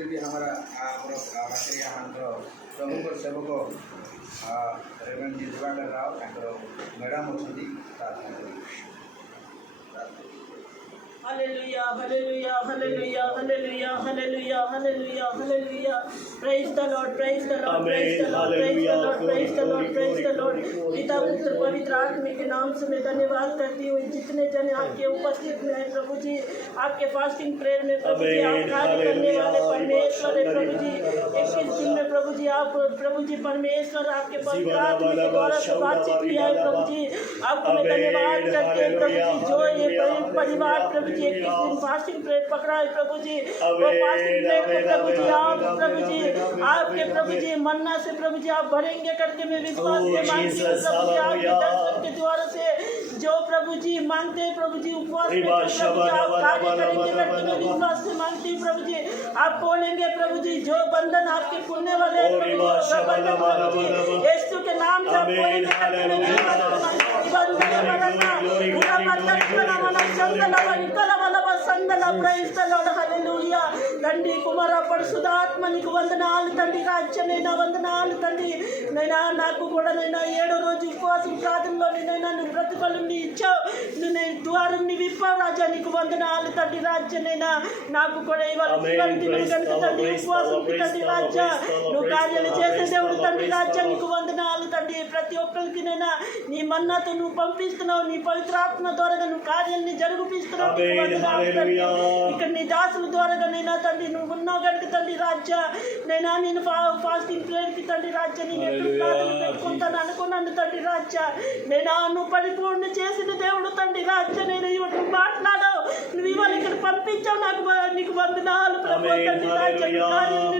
करी हमारा बाकी हमारा प्रभु सेवक रेवेंड जी दिवाकर राव मैडम अच्छा Hallelujah, hallelujah, hallelujah, hallelujah, hallelujah, hallelujah, hallelujah. Praise the Lord, praise the Lord, praise the Lord, praise the Lord, praise the Lord, praise the Lord. पिता पुत्र पवित्र आत्मा के नाम से मैं धन्यवाद करती हूँ जितने जन आपके उपस्थित में है प्रभु जी, आपके फास्टिंग प्रेयर में प्रभु जी आप कार्य करने वाले परमेश्वर है प्रभु जी। 21 दिन में प्रभु जी आप प्रभु जी परमेश्वर आपके पवित्र आत्मा के द्वारा से बातचीत किया है प्रभु जी। आपको मैं धन्यवाद करते हैं प्रभु जी। जो ये परिवार प्रभु जी 21 दिन फास्टिंग प्रेयर पकड़ा है प्रभु जी, वो फास्टिंग प्रेयर को प्रभु जी आप प्रभु जी आपके प्रभु जी मन्ना से प्रभु जी आप भरेंगे करके मैं विश्वास से मांगती हूँ प्रभु जी। आपके दर्शन के द्वारा से जो प्रभु जी मांगते हैं प्रभु जी उपवास में प्रभु जी आप कार्य करेंगे करके मैं विश्वास से मांगती हूँ प्रभु जी। आप बोलेंगे प्रभु जी जो बंधन आपके खुलने वाले हैं प्रभु जी यीशु के नाम से आप बोलेंगे करके मैं विश्वास से मांगती हूँ। తండ్రి కుమార పరిశుద్ధాత్మ నీకు వందనాలు తండ్రి రాజ్యనైనా వందనాలు తండ్రి నైనా నాకు కూడా నైనా 7వ రోజు ఉపవాసం ప్రార్థనలో నైనా నువ్వు ప్రతిఫలం ఇచ్చావు నువ్వు ద్వారం నీ విప్పావు రాజా నీకు వందనాలు తండ్రి రాజ్యనైనా నాకు కూడా ఇవాళ కనుక తండ్రి ఉపవాసం తండ్రి రాజ్య నువ్వు కార్యాలు చేసే దేవుడు తండ్రి రాజ్య నీకు వందనాలు తండ్రి ప్రతి ఒక్కరికి నైనా నీ మన్నాతో నువ్వు పంపిస్తున్నావు నీ పవిత్రాత్మ ద్వారా నువ్వు కార్యాలని జరుగుపిస్తున్నావు ఇక్కడ నీ దాసుల ద్వారా నైనా తండ్రి నువ్వు ఉన్నావు కనుక తండ్రి రాజ్య నైనా నేను ఫాస్టింగ్ ప్రేయర్కి తండ్రి రాజ్య నేను ఎప్పుడు ప్రార్థన పెట్టుకుంటాను అనుకున్నాను తండ్రి రాజ్య నైనా నువ్వు పరిపూర్ణ చేసిన దేవుడు తండ్రి రాజ్య నేను ఇవ్వడం మాట్లాడావు నువ్వు ఇవాళ ఇక్కడ పంపించావు నాకు నీకు వందనాలు ప్రభు తండ్రి రాజ్య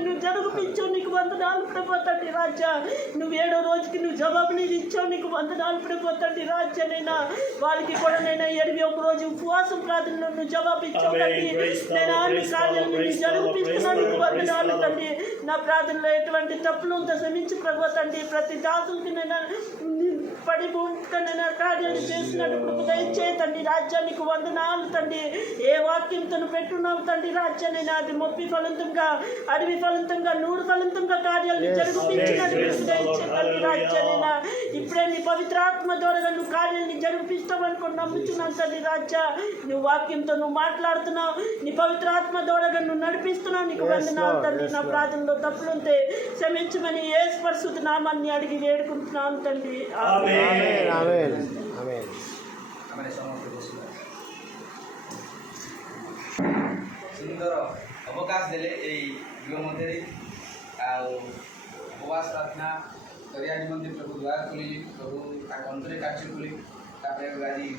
నువ్వు జరుగుపించావు నీకు వందనాలు ప్రభు తండ్రి రాజ్య నువ్వు 7వ రోజుకి నువ్వు జవాబు నీది ఇచ్చావు నీకు వందనాలు ప్రభు తండ్రి రాజ్య నైనా వాళ్ళకి కూడా నైనా 81 రోజు ఉపవాసం ప్రార్థనలో నువ్వు జవాబు ఇచ్చావు తండ్రి నైనా నీ కార్యాలను నీ జరుగుపిస్తున్నావు నీకు వందనాలు తండ్రి నా ప్రార్థనలో ఎటువంటి తప్పులు ఉందో క్షమించు ప్రభు తండ్రి ప్రతి దాసులకి నైనా పడిపోతున్న కార్యాలు చేసినప్పుడు దయచేయి తండ్రి రాజ్యానికి వందనాలు తండ్రి ఏ వాక్యంతో పెట్టున్నావు తండ్రి రాజ్యానైనా అది మొప్పి ఫలితంగా అడవి ఫలితంగా 100 ఫలితంగా కార్యాలను జరిగిపించినట్టు దయచేయి తండ్రి రాజ్యానైనా ఇప్పుడే నీ పవిత్రాత్మ ద్వారా నువ్వు కార్యాలను జరిగిపిస్తావు అనుకుని నమ్ముతున్నాను తండ్రి రాజ్య నువ్వు వాక్యంతో నువ్వు మాట్లాడుతున్నావు నీ పవిత్రాత్మ ద్వారా నువ్వు నడిపిస్తున్నావు నీకు వందనాలు తండ్రి నా ప్రార్థనలో తప్పులుంటే క్షమించమని యేసు పరిశుద్ధ నామాన్ని అడిగి వేడుకుంటున్నాను తండ్రి आमेन आमेन आमेन हमारे सुंदर अवकाश देले युग मध्य उपवास प्रार्थना करिया निमंत्रण प्रभु द्वार खोली प्रभु अंतरे कार्य खोली आज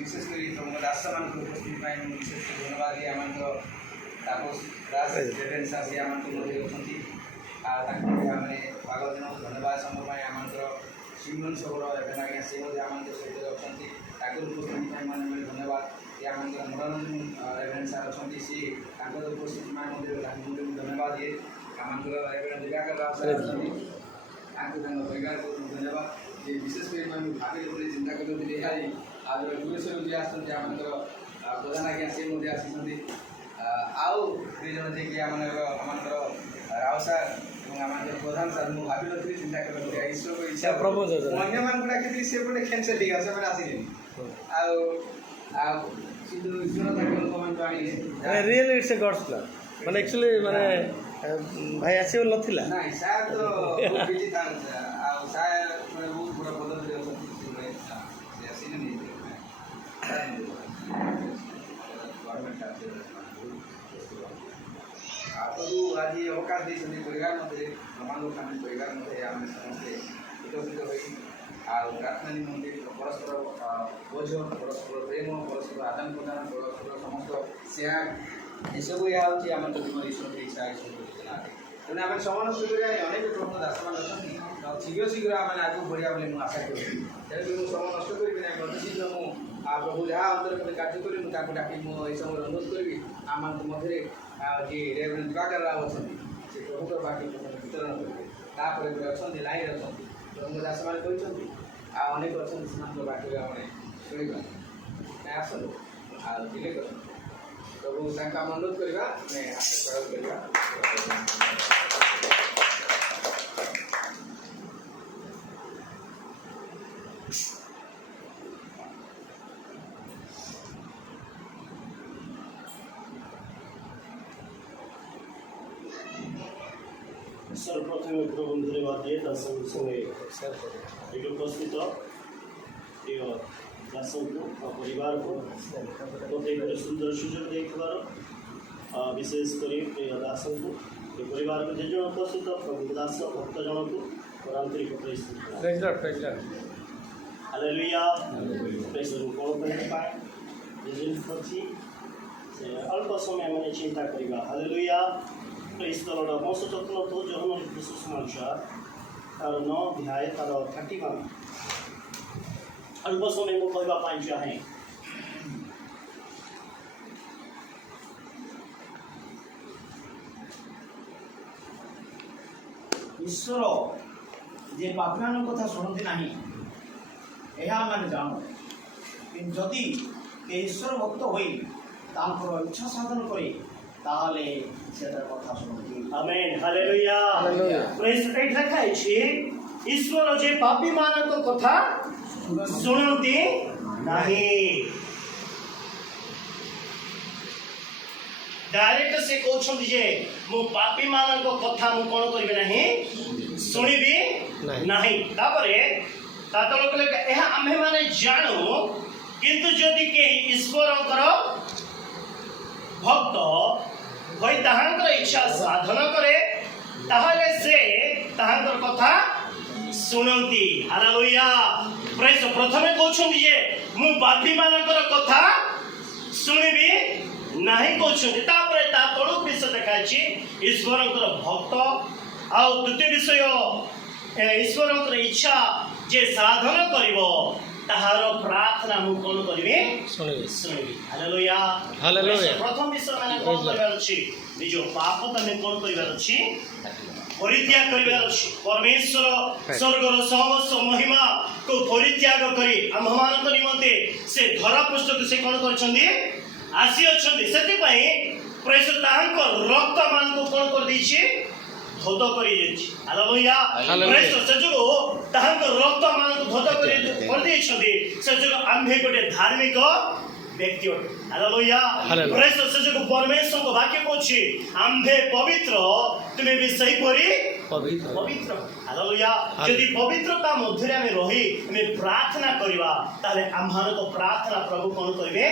विशेषकर प्रभु दास मान उपस्थित विशेष धन्यवाद आम तापस दास रेवेंड सासी आम पाग दिन धन्यवाद समय आम सिमरन सौर एवं आज्ञा से आम सहित अच्छा उपस्थिति धन्यवाद आम मनोरंजन रेवेंड सार अच्छा सी उपस्थिति धन्यवाद दिए आम रेवेंड दिवाकर राव सार परिवार को धन्यवाद ये विशेषकर भाभी चिंता करते आज भुवनेश्वर जी आसते आम प्रधान आज्ञा से आसी आउ दुई जन जी आम राव सार आम प्रधान सार मुझे भावी नी चिंता कर ईश्वर को इच्छा अन्य मान डाक सी गोटे कैंसल हो गया से आसिले real it's a god's plan माने एक्चुअली माने भाई आसीबल नथिला ना सार तो बहुत बिजी था आ सार माने बहुत बड़ा पद रे से आसिले नहीं गवर्नमेंट आप आज अवकाश देते परिवार मध्य ब्रह्मांड फैमिली परिवार मध्य आम समस्ते एकत्रित हो प्रार्थना निमंत्रे परस्पर बोझ परस्पर प्रेम परस्पर आदान प्रदान परस्पर समस्त त्याग ये सब यह हूँ आम जीवन ईश्वर इच्छा ईश्वर योजना तेना आम समान सुविधा अनेक प्रभु दास मान अच्छा शीघ्र शीघ्र आम आगे बढ़िया बोली मुझे आशा करी तेणुक समय नष्ट करी ना अति शीघ्र मुझे प्रभु जहाँ अंतर में कार्य करी मुझे डाक मुझे समय अनुरोध करी आम मध्य जी रेवेंड दिवाकर राव अच्छा से प्रभुकर बाकी वितरण करेंगे अच्छा लाइन अच्छा प्रभु दास मान कहते अनेक अच्छा से बाकी आम शुणा आसो आ डिले कर प्रभु तांका अनुरोध करवा मैं आशीर्वाद करवा। सर्वप्रथम प्रभु धन्यवाद दिए दर्शन संगे एक उपस्थित प्रिय दर्शन को परिवार को गोटे गोटे सुंदर सुजोग देखिबार विशेषकर प्रिय दर्शन को परिवार को जेज उपस्थित प्रभु दास भक्त जन को आंतरिक हालेलुया कौन अल्प समय मैंने चिंता करवा हालेलुया ईश्वर मौसम चक्र तो जहन सुषमानुसार तार 9 अध्याय तार 31 अल्प समय को कहवाई चाहे ईश्वर जे पापी कथा शुणती ना यह मैंने जानू कि जदि ईश्वर भक्त हो इच्छा साधन करे ताहले सेटा कथा शुणती आमेन हालेलुया प्रेज एट लिखा है ईश्वर जे पापी मानक कथा शुणती नहीं डायरेक्ट से कहते जे मु पापी मानक कथा मु कोन करबे नहीं सुनिबी नहीं तापरे तातलो कले एहा आमे माने जानू किंतु जदि के ईश्वरकर भक्त होई ताहांकर इच्छा साधन करे ताहले से ताहांकर कथा सुनंती हालेलुया प्रेज प्रथमे कहछन जे मु पापी मानकर कथा सुनिबी नाही कहछन तापरे ता तळु विषय देखाछि ईश्वरकर भक्त आ द्वितीय विषय ईश्वरकर इच्छा जे साधन करिवो ताहार प्रार्थना मु कोन करिवे सुनिबी हालेलुया हालेलुया प्रथम विषय माने कोन करबार अछि निजो पाप तने कोन करबार अछि परित्याग करबार अछि परमेश्वर स्वर्गर समस्त महिमा को परित्याग करी हममान निमंते से धरा पृष्ठ को से कोन करछन्दी आसी अछन्दी सेति पई प्रेस तांको रक्त मान को कोन कर दैछि धोद करी दैछि हालेलुया प्रेस से जो तांको रक्त मान को धोद करी कर दैछन्दी से जो आम्भे गोटे धार्मिक व्यक्ति हालेलुया प्रेस से जो परमेश्वर को वाक्य कहछि आम्भे पवित्र तुमे भी सही परी पवित्र हालेलुया यदि पवित्रता मध्य में रही हमें प्रार्थना करवा ताले आम्हार को प्रार्थना प्रभु कोन करबे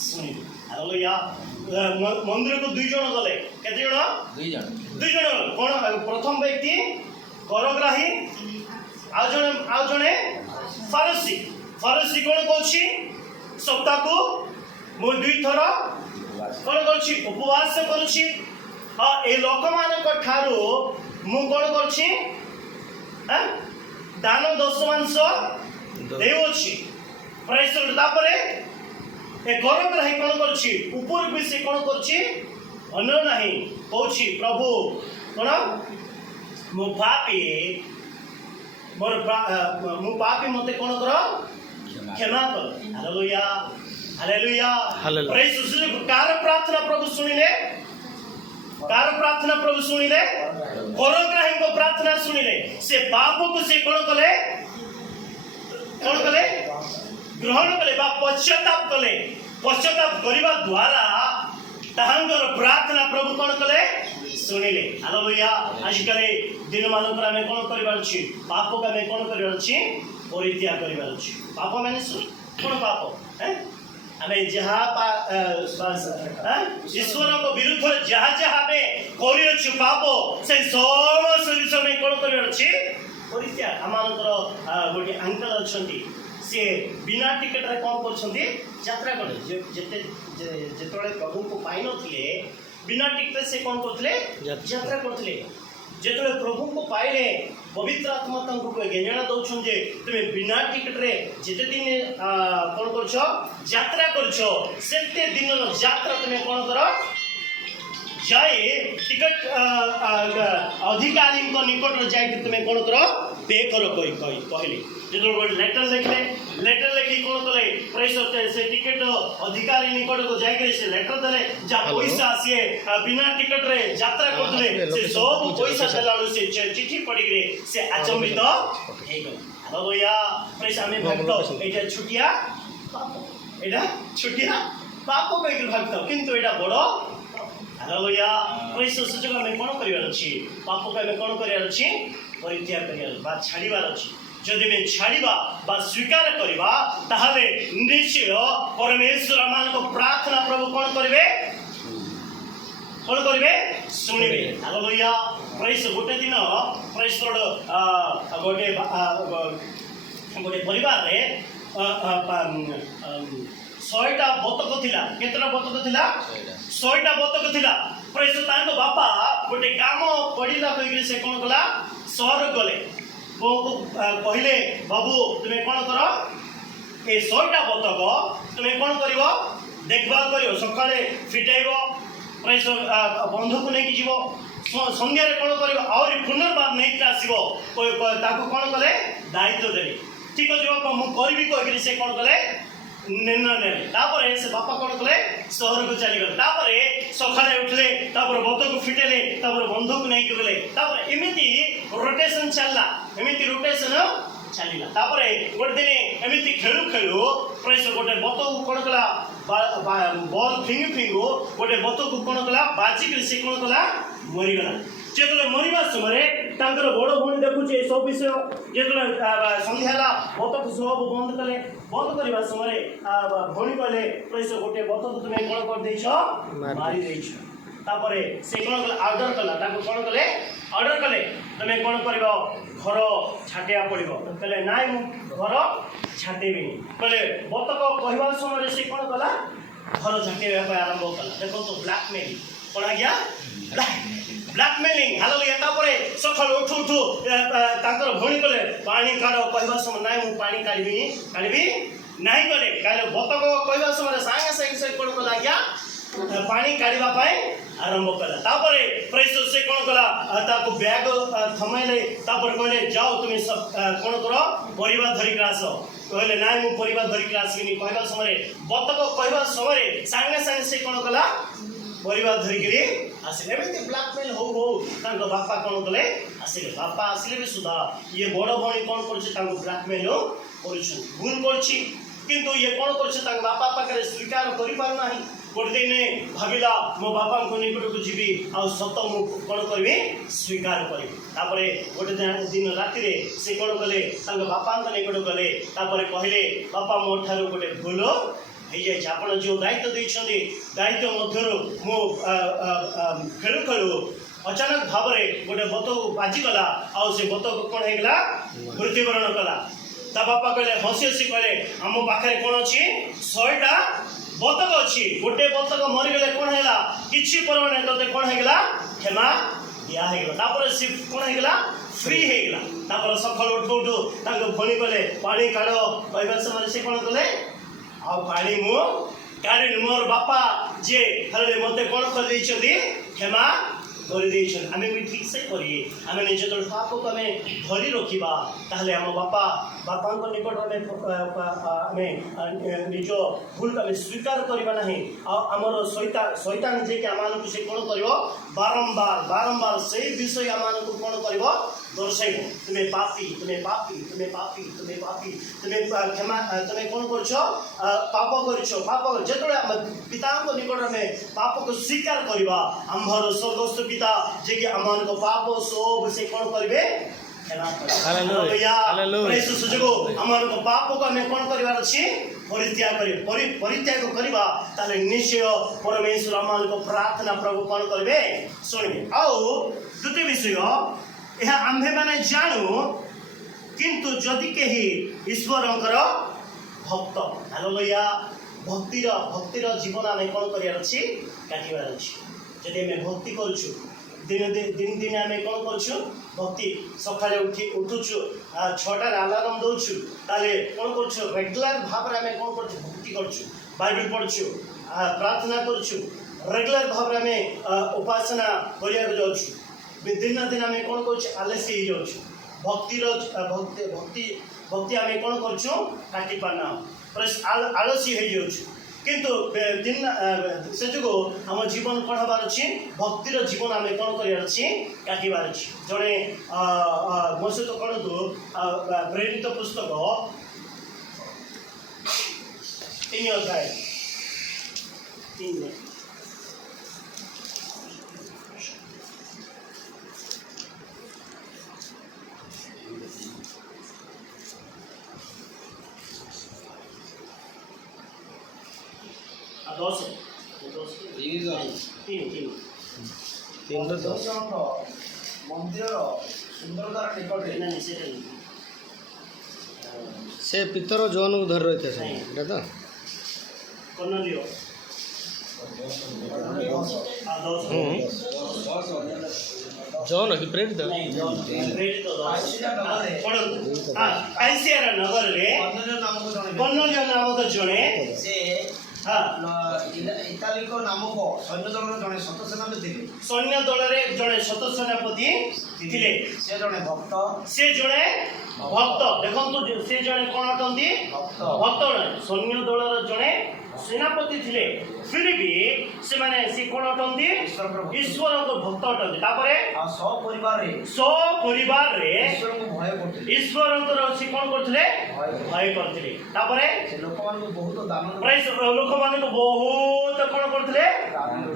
सुनिबे हालेलुया मंदिर को 2 जन गले केते जन 2 जन कोन प्रथम व्यक्ति करग्राही आ जने फारसी कोन कहछि सप्ताह को मो 2 थर कोन करछि उपवास करछि आ ए लोक मानक ठारो मु कोन करछि दान दशमांश देउछि प्राइस तापरे ए गरम रही कोन करछि ऊपर भी से कोन करछि अन्य नाही कहछि प्रभु कोन मु पापी मते कोन कर क्षमा कर हालेलुया हालेलुया प्रेज से कार प्रार्थना प्रभु सुनिले करग्राही को प्रार्थना सुनिले से पाप को से कोन कले ग्रहण कले बा पश्चाताप करबा द्वारा ताहांगर प्रार्थना प्रभु कोन कले सुनिले हालेलुया आजकल दिन मानकर में कोन करबार छी पाप का में कोन करबार छी परित्याग करबार छी पाप माने कोन पाप हमें जहा ईश्वर को विरुद्ध जहा में करियो पाप से समस्त विषय में कोन करबार छी परित्याग आमानकर गोटे अंकल अछंती से बिना टिकट रे कोन करछंती यात्रा करे जेतळे प्रभु को पाइ नथिले बिना टिकट से कोन करथले यात्रा करथले जेतळे प्रभु को पाइले पवित्र आत्मा तंको को ज्ञान दउछन जे तुमे बिना टिकट रे जेते दिन कोन करछो यात्रा करछो सेते दिन यात्रा तुमे कोन करो ଯାଇ ଟିକେଟ ଅଧିକାରୀ ନିକଟରେ ଯାଇକି ତୁମେ କ'ଣ କର ପେ କର କହିଲେ। ଯେତେବେଳେ ଗୋଟେ ଲେଟର ଲେଖିଲେ, ଲେଟର ଲେଖି କ'ଣ କଲେ ସେ ଟିକେଟ ଅଧିକାରୀ ନିକଟକୁ ଯାଇକରି ସେ ଲେଟର ଦେଲେ, ଯାହା ପଇସା ସିଏ ବିନା ଟିକେଟରେ ଯାତ୍ରା କରୁଥିଲେ ସେ ସବୁ ପଇସା ଦେଲା ବେଳୁ ସେ ଚିଠି ପଢିକିରି ସେ ଆଚମ୍ବିତ ହେଇଗଲେ। ଆମେ ଭାବିଥାଉ ଏଇଟା ଛୋଟିଆ ପାପ, ଏଇଟା ଛୋଟିଆ ପାପ କହିକି ଭାବିଥାଉ, କିନ୍ତୁ ଏଇଟା ବଡ଼। ସୁଯୋଗ ଆମେ କ'ଣ କରିବାର ଅଛି? ପାପକୁ ଆମେ କ'ଣ କରିବାର ଅଛି? ପରିତ୍ୟାଗ କରିବାର ବା ଛାଡ଼ିବାର ଅଛି। ଯଦି ଆମେ ଛାଡ଼ିବା ବା ସ୍ୱୀକାର କରିବା ତାହେଲେ ନିଶ୍ଚୟ ପରମେଶ୍ୱର ଆମମାନଙ୍କ ପ୍ରାର୍ଥନା ପ୍ରଭୁ କ'ଣ କରିବେ? କ'ଣ କରିବେ? ଶୁଣିବେ। ହାଲେଲୁୟା। ଗୋଟେ ଦିନ ଗୋଟେ ପରିବାରରେ 100ଟା ବତକ ଥିଲା। କେତେଟା ବତକ ଥିଲା? 100ଟା ବତକ ଥିଲା। ତାଙ୍କ ବାପା ଗୋଟେ କାମ ପଡ଼ିଲା କହିକି ସେ କ'ଣ କଲା? ସହରକୁ ଗଲେ। ପୁଅକୁ କହିଲେ, ବାବୁ ତୁମେ କ'ଣ କର, ଏ 100ଟା ବତକ ତୁମେ କ'ଣ କରିବ? ଦେଖଭାଲ କରିବ, ସକାଳେ ଫିଟେଇବ, ବନ୍ଧୁକୁ ନେଇକି ଯିବ, ସନ୍ଧ୍ୟାରେ କ'ଣ କରିବ, ଆହୁରି ପୁନର୍ବାର ନେଇକି ଆସିବ। ତାକୁ କ'ଣ କଲେ? ଦାୟିତ୍ୱ ଦେଲେ। ଠିକ୍ ଅଛି ବାପା ମୁଁ କରିବି କହିକିରି ସେ କ'ଣ କଲେ? ନିର୍ଣ୍ଣୟ ନେଲେ। ତାପରେ ସେ ବାପା କ'ଣ କଲେ? ସହରକୁ ଚାଲିଗଲେ। ତାପରେ ସକାଳେ ଉଠିଲେ, ତାପରେ ବତକୁ ଫିଟେଇଲେ, ତାପରେ ବନ୍ଧୁକୁ ନେଇକି ଗଲେ। ତାପରେ ଏମିତି ରୋଟେସନ ଚାଲିଲା, ଏମିତି ରୋଟେସନ ଚାଲିଲା। ତାପରେ ଗୋଟେ ଦିନ ଏମିତି ଖେଳୁ ଖେଳୁ ଗୋଟେ ବତକୁ କ'ଣ କଲା? ବଲ୍ ଫିଙ୍ଗୁ ଗୋଟେ ବତକୁ କ'ଣ କଲା? ବାଜିକିରି ସେ କ'ଣ କଲା? ମରିଗଲା। ଯେତେବେଳେ ମରିବା ସମୟରେ ତାଙ୍କର ବଡ଼ ଭଉଣୀ ଦେଖୁଛି ଏସବୁ ବିଷୟ। ଯେତେବେଳେ ସନ୍ଧ୍ୟା ହେଲା, ବତକୁ ସବୁ ବନ୍ଦ କଲେ। ବନ୍ଦ କରିବା ସମୟରେ ଭଉଣୀ କହିଲେ, ଗୋଟେ ବତକୁ ତୁମେ କ'ଣ କରିଦେଇଛ? ମାରି ଦେଇଛ। ତାପରେ ସେ କ'ଣ କଲେ? ଅର୍ଡର କଲା। ତାକୁ କ'ଣ କଲେ? ଅର୍ଡର କଲେ, ତୁମେ କ'ଣ କରିବ? ଘର ଝାଟିବାକୁ ପଡ଼ିବ। କହିଲେ ନାଇଁ ମୁଁ ଘର ଝାଟିବିନି। କହିଲେ ବତକ କହିବା ସମୟରେ ସେ କ'ଣ କଲା? ଘର ଝାଟିବା ପାଇଁ ଆରମ୍ଭ କଲା। ଦେଖନ୍ତୁ ବ୍ଲାକମେଲିଂ। କ'ଣ ଆଜ୍ଞା? ବ୍ଲାକମେଲିଂ। ହାଲେଲୁୟା। ତାପରେ ସକାଳୁ ଉଠୁ ତାଙ୍କର ଭଉଣୀ କଲେ ପାଣି କାଢ଼ କହିବା ସମୟ, ନାଇଁ ମୁଁ ପାଣି କାଢ଼ିବି ନାହିଁ କଲେ। କାରଣ ବତକ କହିବା ସମୟରେ ସାଙ୍ଗେ ସାଙ୍ଗେ ସେ କ'ଣ କଲା? ଆଜ୍ଞା ପାଣି କାଢ଼ିବା ପାଇଁ ଆରମ୍ଭ କଲା। ତାପରେ ସେ କ'ଣ କଲା? ତାକୁ ବ୍ୟାଗ ଥମାଇଲେ। ତାପରେ କହିଲେ ଯାଅ ତୁମେ କ'ଣ କର? ପରିବା ଧରିକି ଆସ। କହିଲେ ନାଇଁ ମୁଁ ପରିବା ଧରିକି ଆସିବିନି କହିବା ସମୟରେ, ବତକ କହିବା ସମୟରେ ସାଙ୍ଗେ ସାଙ୍ଗେ ସେ କ'ଣ କଲା? ପରିବା ଧରିକିରି ଆସିଲେ। ଏମିତି ବ୍ଲାକମେଲ୍ ହଉ ତାଙ୍କ ବାପା କ'ଣ କଲେ? ଆସିଲେ। ବାପା ଆସିଲେ ବି ସୁଦ୍ଧା ଇଏ ବଡ଼ ଭଉଣୀ କ'ଣ କରୁଛି? ତାଙ୍କୁ ବ୍ଲାକମେଲ୍ କରୁଛି, ଭୁଲ କରୁଛି। କିନ୍ତୁ ଇଏ କ'ଣ କରୁଛି? ତାଙ୍କ ବାପା ପାଖରେ ସ୍ୱୀକାର କରିପାରୁନାହିଁ। ଗୋଟେ ଦିନ ଭାବିଲା ମୋ ବାପାଙ୍କ ନିକଟକୁ ଯିବି, ଆଉ ସତ ମୁଁ କ'ଣ କରିବି? ସ୍ୱୀକାର କରିବି। ତାପରେ ଗୋଟେ ଦିନ ରାତିରେ ସେ କ'ଣ କଲେ? ତାଙ୍କ ବାପାଙ୍କ ନିକଟକୁ ଗଲେ। ତାପରେ କହିଲେ, ବାପା ମୋ ଠାରୁ ଗୋଟେ ଭୁଲ ହେଇଯାଇଛି। ଆପଣ ଯେଉଁ ଦାୟିତ୍ୱ ଦେଇଛନ୍ତି, ଦାୟିତ୍ୱ ମଧ୍ୟରୁ ମୁଁ ଖେଳୁ ଖେଳୁ ଅଚାନକ ଭାବରେ ଗୋଟେ ବତକୁ ବାଜିଗଲା, ଆଉ ସେ ବତକ କ'ଣ ହେଇଗଲା? ମୃତ୍ୟୁବରଣ କଲା। ତା ବାପା କହିଲେ, ହସି ହସି କହିଲେ, ଆମ ପାଖରେ କ'ଣ ଅଛି? 100ଟା ବତକ ଅଛି। ଗୋଟେ ବତକ ମରିଗଲେ କ'ଣ ହେଲା? କିଛି ପରିମାଣ ତତେ କ'ଣ ହେଇଗଲା? କ୍ଷମା ଦିଆ ହେଇଗଲା। ତାପରେ ସେ କ'ଣ ହେଇଗଲା? ଫ୍ରି ହେଇଗଲା। ତାପରେ ସକାଳୁ ଉଠୁ ତାଙ୍କ ଭଉଣୀ କଲେ ପାଣି କାଢ଼ କହିବା ସମୟରେ ସେ କ'ଣ କଲେ? ଆଉ ପାଣି ମୁଁ କାଢ଼ିନି। ମୋର ବାପା ଯିଏ ହେଲେ ମୋତେ କ'ଣ କରିଦେଇଛନ୍ତି? କ୍ଷମା କରିଦେଇଛନ୍ତି। ଆମେ ବି ଠିକ୍ ସେ କରି ଆମେ ଯେତେବେଳେ ପାପକୁ ଆମେ ଧରି ରଖିବା, ତାହେଲେ ଆମ ବାପାଙ୍କ ନିକଟରେ ଆମେ ନିଜ ଭୁଲକୁ ଆମେ ସ୍ୱୀକାର କରିବା ନାହିଁ। ଆଉ ଆମର ଶୈତାନ ଯିଏକି ଆମମାନଙ୍କୁ ସେ କ'ଣ କରିବ? ବାରମ୍ବାର ସେଇ ବିଷୟ ଆମମାନଙ୍କୁ କ'ଣ କରିବ? ଦର୍ଶାଇବ। ତୁମେ ପାପୀ, ତୁମେ ପାପୀ, ତୁମେ ପାପୀ, ତୁମେ ପାପୀ, ତୁମେ କ'ଣ କରୁଛ? ପାପ କରିଛ। ଯେତେବେଳେ ଆମେ ପିତାଙ୍କ ନିକଟରେ ଆମେ ପାପକୁ ସ୍ୱୀକାର କରିବା, ଆମର ସ୍ୱର୍ଗସ୍ଥ ପିତା ଯିଏକି ଆମମାନଙ୍କ ପାପ ସବୁ ସେ କ'ଣ କରିବେ? ସୁଯୋଗ ଆମମାନଙ୍କ ପାପକୁ ଆମେ କ'ଣ କରିବାର ଅଛି? ପରିତ୍ୟାଗ କରିବା। ତାହେଲେ ନିଶ୍ଚୟ ପରମେଶ୍ୱର ଆମମାନଙ୍କ ପ୍ରାର୍ଥନା ପ୍ରଭୁ କ'ଣ କରିବେ? ଶୁଣିବେ। ଆଉ ଦ୍ୱିତୀୟ ବିଷୟ, ଏହା ଆମ୍ଭେମାନେ ଜାଣୁ, କିନ୍ତୁ ଯଦି କେହି ଈଶ୍ୱରଙ୍କର ଭକ୍ତ, ହାଲେଲୁୟା, ଭକ୍ତିର ଜୀବନ ଆମେ କ'ଣ କରିବାର ଅଛି? କାଟିବାର ଅଛି। ଯଦି ଆମେ ଭକ୍ତି କରୁଛୁ, ଦିନେ ଆମେ କ'ଣ କରୁଛୁ? ଭକ୍ତି ସକାଳେ ଉଠୁଛୁ, 6ଟାରେ ଆଲାର୍ମ ଦେଉଛୁ, ତାହେଲେ କ'ଣ କରୁଛୁ? ରେଗୁଲାର ଭାବରେ ଆମେ କ'ଣ କରୁଛୁ? ଭକ୍ତି କରୁଛୁ, ବାଇବେଲ ପଢ଼ୁଛୁ, ପ୍ରାର୍ଥନା କରୁଛୁ, रेगुलर भाव में उपासना करिया जाउछु दिन दिन आम कौन कर आलसी हो जाउछु भक्तिर भक्ति भक्ति भक्ति आम कौन करछु काटी पाना आलसी हो जाउछु किंतु दिन से जो आम जीवन कौन हबार अच्छी भक्तिर जीवन आम कौन कर काटबार अच्छी जड़े मो सहित कौन प्रेरित पुस्तक 3 अध्याय 3 10 मंदिर सुंदरतार निकट से पितर जौन को धर रहे थे एटा तो कर्नलियो जौन कि प्रेरित आइसिया नगर रे कर्नलियो नामक जड़े इतालिक नामक सैन्य दल जड़े सतसेनापति सैन्य दल जड़े सतसेनापति थिले से जड़े भक्त देखो से जड़े कौन अटंती भक्त सैन्य दल जड़े सेनापति थिले फिर भी से माने से कौन अटंती ईश्वर को भक्त अटंती तापरे सपरिवार रे ईश्वर को से कौन करथिले भय करथिले तापरे लोक मान को बहुत कौन करथिले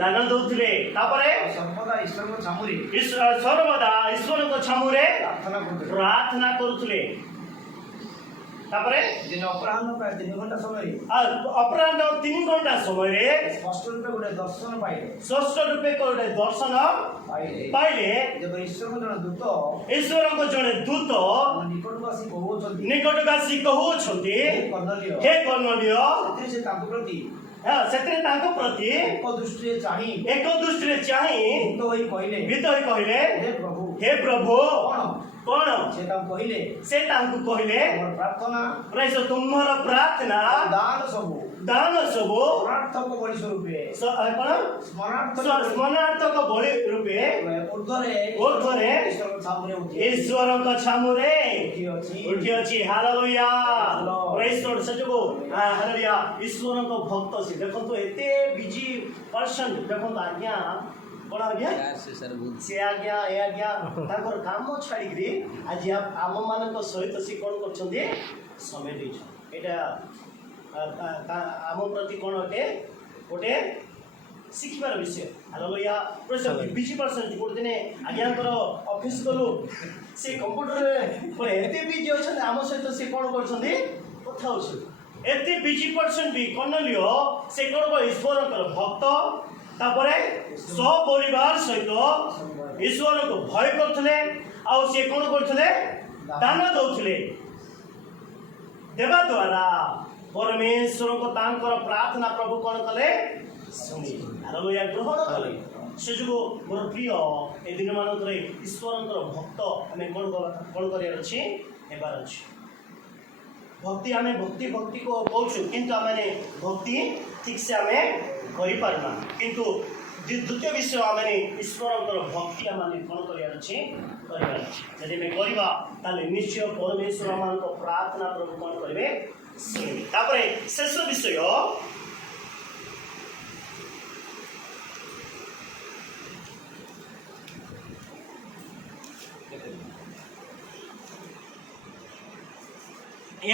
दान दउथिले तापरे सर्वदा ईश्वर को छामुरे प्रार्थना करुथिले तापरे दिन अपराह्न प्राय 3 घंटा समय अपराह्न 3 घंटा समय स्पष्ट रूपे गोटे दर्शन पाइले गोटे दर्शन पाइले जब ईश्वर को जड़े दूत निकट आसी कहउछंती हे कर्नलियो से प्रति एक दृष्टि चाही भीत कहले हे प्रभु कौन से कहले प्रार्थना तुम्हारा प्रार्थना दान सब स्मरणार्थक बलि रूपे ऊर्ध्वरे ईश्वर छामुरे उठी अछि हालेलुया प्रेज लॉर्ड सजगो हालेलुया ईश्वर भक्त से देखो एते बिजी पर्सन देखो आज्ञा कौन आज्ञा से आज्ञा ए आज्ञा ताकर काम छाड़ी आज आम मान सहित सी कौन कर समय दे आम प्रति कौन अटे गोटे शिखबार विषय हालेलुया बिजी पर्सन गोटे दिन आज्ञाकर ऑफिस गलु से कंप्यूटर एते बिजी अच्छा आम सहित से कौन कर कथा एते बिजी पर्सन भी कर्नलियो से कौन ईश्वर भक्त तापरे सपरिवार सहित ईश्वर को भय करथिले आ से कौन करथिले दान दउथिले देवा द्वारा परमेश्वर को तांकर प्रार्थना प्रभु कौन कले सुनी हालेलुया ग्रहण कले से जो मोर प्रिय ए दिन मानकर ईश्वर भक्त आम कौन कर हेबार अछि भक्ति आम भक्ति भक्ति को कहूँ किंतु आम भक्ति ठीक से आम कर किंतु द्वितीय विषय आम ईश्वर भक्ति आम कौन करार जब करवा निश्चय परमेश्वर मान प्रार्थना प्रभु कौन करेंगे शुणिबे शेष विषय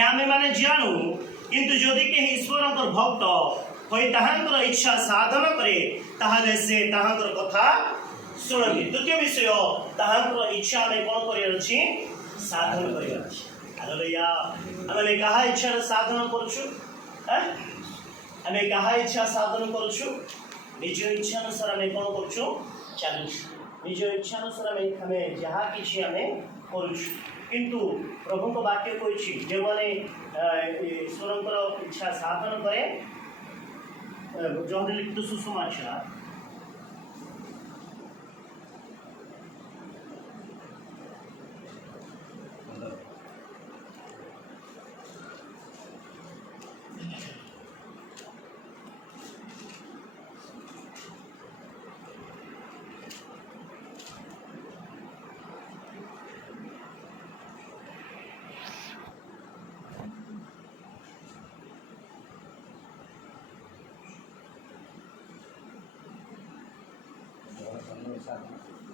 आम मैंने जानू किंतु जदि कहीं ईश्वर भक्त हो इच्छा साधन करे ताहले से कथा शुणती द्वितीय विषय इच्छा आम कौन कर साधन कर क्या इच्छा साधन करें क्या इच्छा साधन करुँ निज इच्छा अनुसार आम कौन करुँ चलु निज इच्छा अनुसार आम जहाँ कि आम करुँ किंतु प्रभु को वाक्य कही जो मैंने ईश्वर इच्छा साधन करे जहाँ लिखित सुसमाचार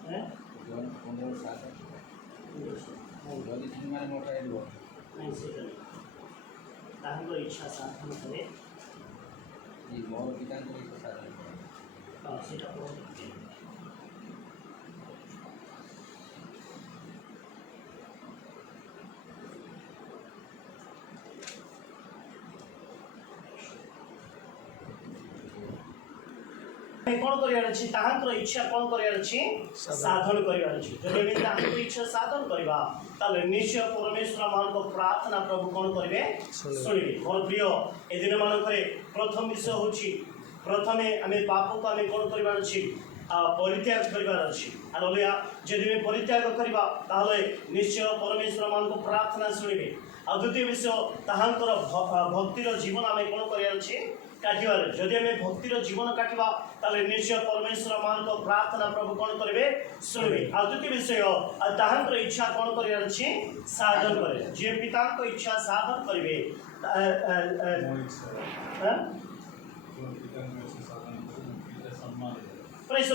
হ্যাঁ ନାଇଁ ସେଇଟା ନାହିଁ ତାହାଙ୍କର ଇଚ୍ଛା ସାଧନ କରେ ହଁ ସେଇଟା କହନ୍ତି कौन कर इच्छा कौन कर साधन कर इच्छा साधन करवा निश्चय परमेश्वर मान को प्रार्थना प्रभु कौन करेंगे शुणवे मोर प्रिय ए दिन मानक प्रथम विषय हूँ प्रथम आम पाप को आम कौन कर परित्याग कर जदि परित्याग करवा निश्चय परमेश्वर मान को प्रार्थना शुणवे आ द्वितीय विषय ताहांकर भक्तिर जीवन आम कौन कर काटिबार जदि आम भक्तिर जीवन काटिबा ताले निश्चय परमेश्वर मान को प्रार्थना प्रभु कौन करेंगे शुणवे आ द्वितीय विषय ताहांकर इच्छा कौन कर साधन करे जे पिता को इच्छा साधन करेंगे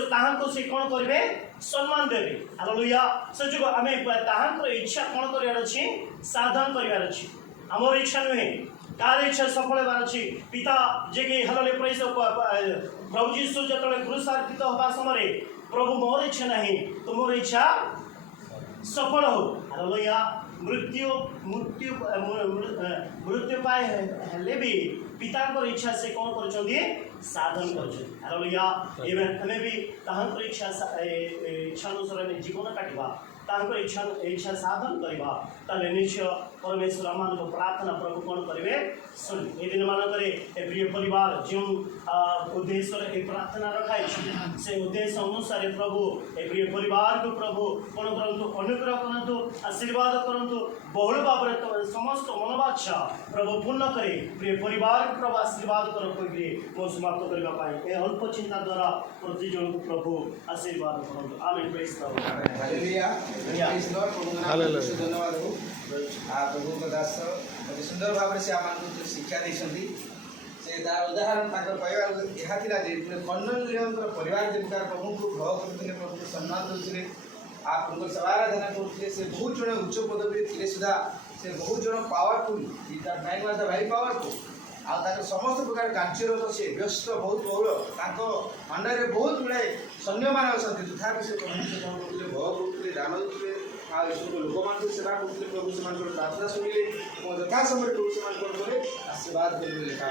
ताहांको से कौन करेंगे सम्मान देवे हालेलुया से जो आम ताहांकर इच्छा कौन कर साधन करार आमर इच्छा नुहे कार इच्छा सफल होबार अच्छी पिता जे कि हलले प्रेस प्रभु जीशु जो क्रूसार्पित होगा समय प्रभु मोर इच्छा नहीं तो मोर इच्छा सफल हो हालेलुया मृत्यु मृत्यु मृत्यु पाए हेले भी पिता इच्छा से कौन कर साधन कर हालेलुया हमें भी ताहांकर इच्छा अनुसार जीवन काटिबा ताहांकर इच्छा साधन करवा ताले निश्चय परमेश्वर मान को प्रार्थना प्रभु कौन करेंगे सुन ए दिन मानक प्रिय परिवार जो उद्देश्य प्रार्थना रखाई से उद्देश्य अनुसार प्रभु ए प्रिय परिवार को प्रभु कौन करंतु अनुग्रह करंतु आशीर्वाद करंतु बहुल भाव समस्त मनोवांछा प्रभु पूर्ण करे प्रिय परिवार प्रभु आशीर्वाद कर मो समाप्त करने अल्प चिंता द्वारा प्रति जन को प्रभु आशीर्वाद करंतु amen praise the Lord hallelujah praise the Lord प्रभु धन्यवाद हो प्रभु को दास अति सुंदर भाव से आम शिक्षा देते से तार उदाहरण कहवा कन्नर परिवार जब प्रभु को भय करते प्रभु को सम्मान दूसरे आप प्रभु सवाराधना करते से बहुत जन उच्च पदवी थे सुधा से बहुत जन powerful mind was very powerful आ समस्त प्रकार कार्यरत से व्यस्त बहुत बहुल अंडर बहुत गुड़ाए सैन्य मान अच्छा तथापि से प्रभु भय करुले दान दूसरे लोक मान सेवा करते प्रभु से प्रार्थना शुणिले यथा समय प्रभु से कौन आशीर्वाद करेंगे लिखा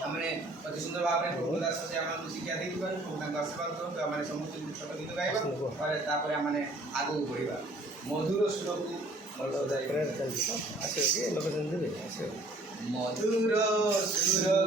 आमने अति सुंदर भाव में प्रभु दास से आम शिक्षा दे आशीर्वाद करूँ आम समस्त छोट गीत गाइबा आमने आगे बढ़ा मधुर सुर को मधुर सुर